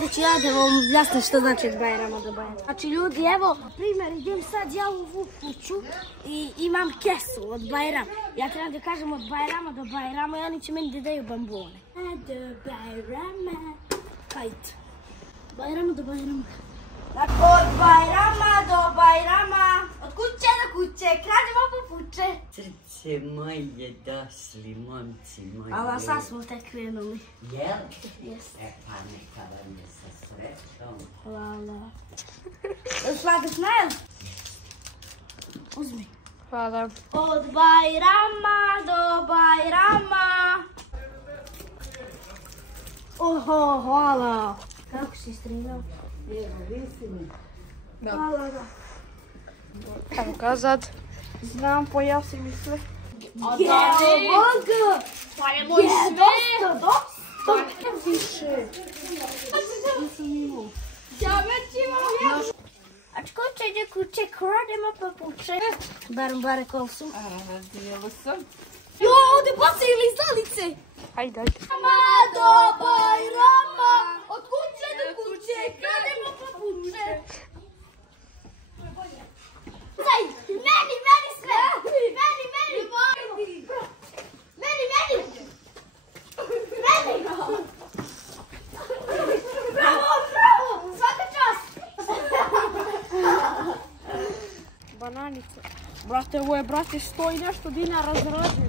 Sada ću ja da vam objasnim što znači od Bajrama do Bajrama. Znači ljudi, evo, na primjer, idem sad ja u ovu kuću i imam kesu od Bajrama. Ja trebam da kažem od Bajrama do Bajrama i oni će meni da daju bambone. Do Bajrama. Kajt. Bajrama do Bajrama. Od Bajrama do Bajrama, od kuće do kuće, krađemo popuče. Srce moje, došli momci moji. Ali sad smo tek krenuli. Jel? Jeste. Pa neka vam je sa srećom. Hvala. Sladiš najel? Uzmi. Hvala. Od Bajrama do Bajrama. Oho, hvala. Kako si stringao? Evo, visi mi. Hvala, da. Evo kazat. Znam, pojasi mi sve. A da ne? Boga! Pa je moj sve! Dosta više. Ja već imam. A čko će ide kuće, krademo papuče. Bare kosu. Razdijela sam. Jo, ovdje pasili stolice. Ajde. Bajrama do Bajrama, od kuće do kuće, krademo papuče. Zaj, meni sve! Meni! Bravo! Svaka čast! Bananica. Brate, ovo je, brate, 100 i nešto dinara zarađujem.